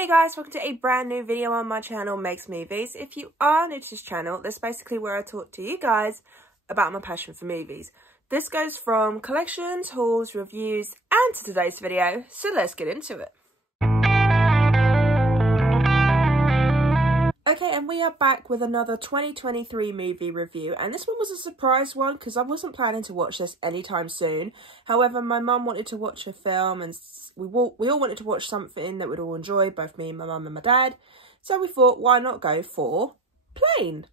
Hey guys, welcome to a brand new video on my channel, Makes Movies. If you are new to this channel, that's basically where I talk to you guys about my passion for movies. This goes from collections, hauls, reviews, and to today's video, so let's get into it. Okay, and we are back with another 2023 movie review, and this one was a surprise one because I wasn't planning to watch this anytime soon. However, my mum wanted to watch a film and we all wanted to watch something that we'd all enjoy, both me, my mum and my dad. So we thought, why not go for Plane?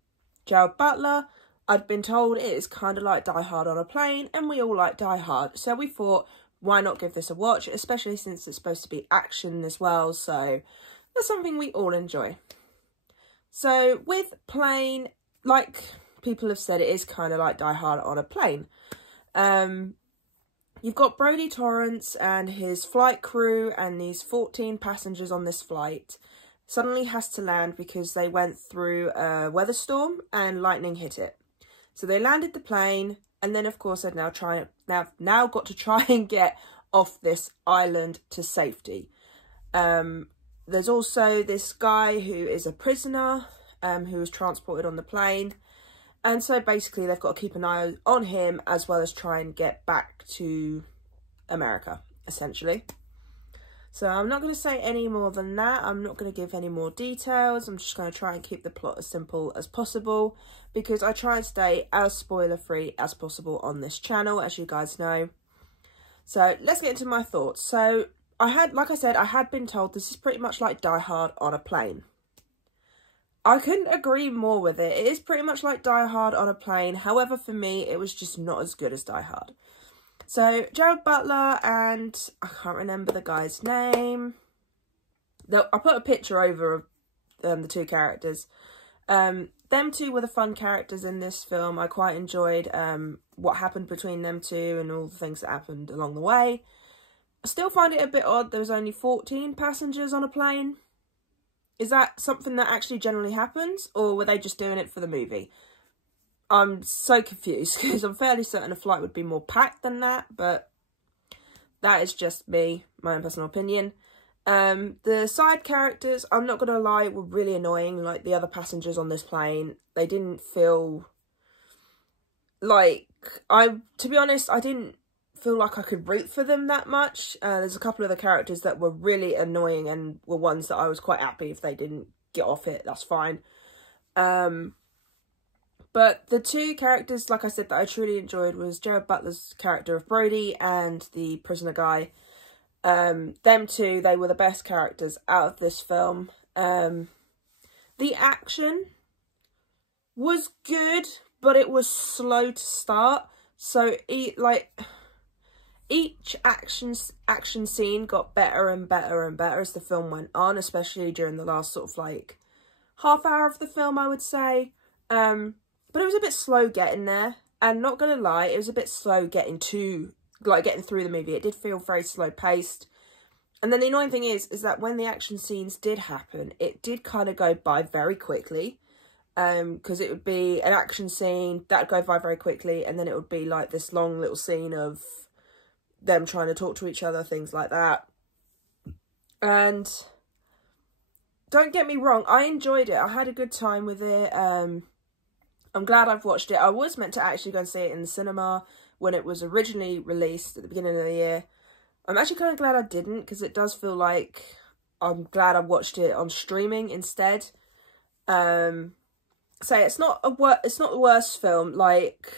Gerald Butler. I'd been told it is kind of like Die Hard on a plane, and we all like Die Hard. So we thought, why not give this a watch, especially since it's supposed to be action as well. So that's something we all enjoy. So with Plane, like people have said, it is kind of like Die Hard on a plane. You've got Brodie Torrance and his flight crew and these 14 passengers on this flight suddenly has to land because they went through a weather storm and lightning hit it. So they landed the plane, and then of course they've now got to try and get off this island to safety. There's also this guy who is a prisoner who was transported on the plane. And so basically they've got to keep an eye on him as well as try and get back to America, essentially. So I'm not going to say any more than that. I'm not going to give any more details. I'm just going to try and keep the plot as simple as possible because I try and stay as spoiler-free as possible on this channel, as you guys know. So let's get into my thoughts. So like I said, I had been told this is pretty much like Die Hard on a plane. I couldn't agree more with it. It is pretty much like Die Hard on a plane. However, for me, it was just not as good as Die Hard. So, Gerald Butler and I can't remember the guy's name. I put a picture over of the two characters. Them two were the fun characters in this film. I quite enjoyed what happened between them two and all the things that happened along the way. I still find it a bit odd there was only 14 passengers on a plane. Is that something that actually generally happens, or were they just doing it for the movie? I'm so confused because I'm fairly certain a flight would be more packed than that, but that is just me, my own personal opinion. The side characters, I'm not going to lie, were really annoying, like the other passengers on this plane. They didn't feel like, to be honest, I didn't feel like I could root for them that much. There's a couple of the characters that were really annoying and were ones that I was quite happy if they didn't get off it, that's fine. But the two characters, like I said, that I truly enjoyed was Gerald Butler's character of Brodie and the prisoner guy. Them two, they were the best characters out of this film. The action was good, but it was slow to start. So each action scene got better and better and better as the film went on, especially during the last sort of like half hour of the film, I would say. But it was a bit slow getting there, and not gonna lie, it was a bit slow getting through the movie. It did feel very slow paced. And then the annoying thing is that when the action scenes did happen, it did kind of go by very quickly. Because it would be an action scene that would go by very quickly, and then it would be like this long little scene of them trying to talk to each other, things like that. And don't get me wrong, I enjoyed it. I had a good time with it. I'm glad I've watched it. I was meant to actually go and see it in the cinema when it was originally released at the beginning of the year. I'm actually kind of glad I didn't, because it does feel like I'm glad I watched it on streaming instead. So it's not the worst film. Like,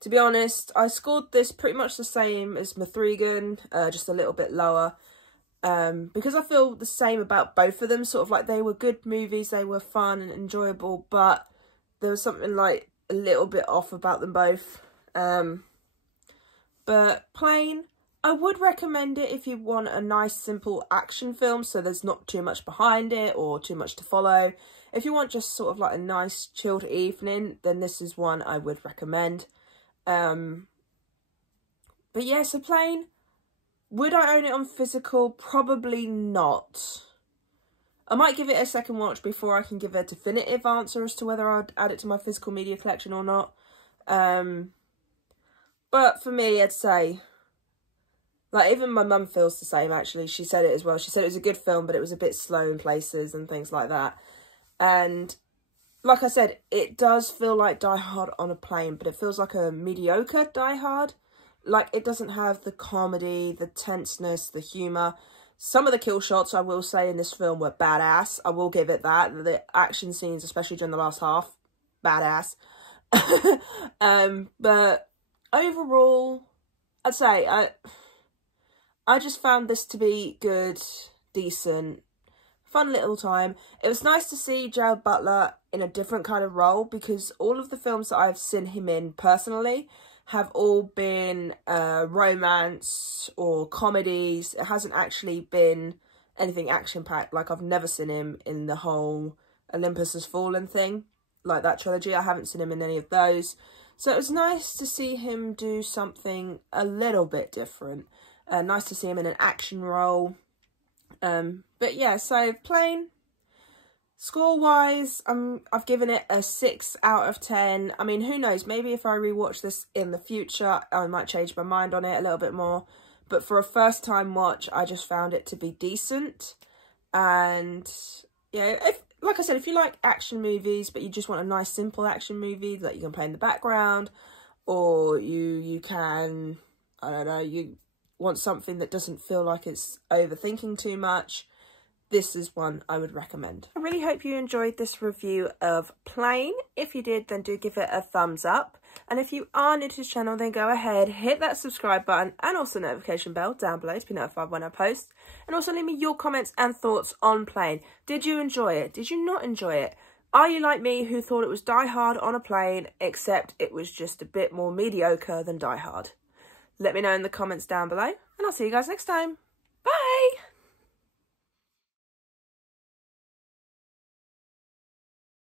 to be honest, I scored this pretty much the same as Mithrigan, just a little bit lower. Because I feel the same about both of them. Sort of like they were good movies, they were fun and enjoyable, but there was something like a little bit off about them both. But Plane, I would recommend it if you want a nice simple action film, so there's not too much behind it or too much to follow. If you want just sort of like a nice chilled evening, then this is one I would recommend. But yeah, so Plane, would I own it on physical? Probably not. I might give it a second watch before I can give a definitive answer as to whether I'd add it to my physical media collection or not. But for me, I'd say Like, even my mum feels the same, actually. She said it as well. She said it was a good film, but it was a bit slow in places and things like that. And like I said, it does feel like Die Hard on a plane, but it feels like a mediocre Die Hard. Like, it doesn't have the comedy, the tenseness, the humour. Some of the kill shots, I will say, in this film were badass. I will give it that. The action scenes, especially during the last half, badass. But overall, I'd say I just found this to be good, decent, fun little time. It was nice to see Gerard Butler in a different kind of role, because all of the films that I've seen him in personally have all been romance or comedies. It hasn't actually been anything action-packed. Like, I've never seen him in the whole Olympus Has Fallen thing, like that trilogy. I haven't seen him in any of those. So it was nice to see him do something a little bit different. Nice to see him in an action role. But yeah, so Plane, score-wise, I've given it a 6 out of 10. I mean, who knows? Maybe if I rewatch this in the future, I might change my mind on it a little bit more. But for a first-time watch, I just found it to be decent. And yeah, like I said, if you like action movies, but you just want a nice, simple action movie that you can play in the background, or you can, I don't know, you want something that doesn't feel like it's overthinking too much, this is one I would recommend. I really hope you enjoyed this review of Plane. If you did, then do give it a thumbs up. And if you are new to this channel, then go ahead, hit that subscribe button and also notification bell down below to be notified when I post. And also leave me your comments and thoughts on Plane. Did you enjoy it? Did you not enjoy it? Are you like me, who thought it was Die Hard on a plane, except it was just a bit more mediocre than Die Hard? Let me know in the comments down below, and I'll see you guys next time.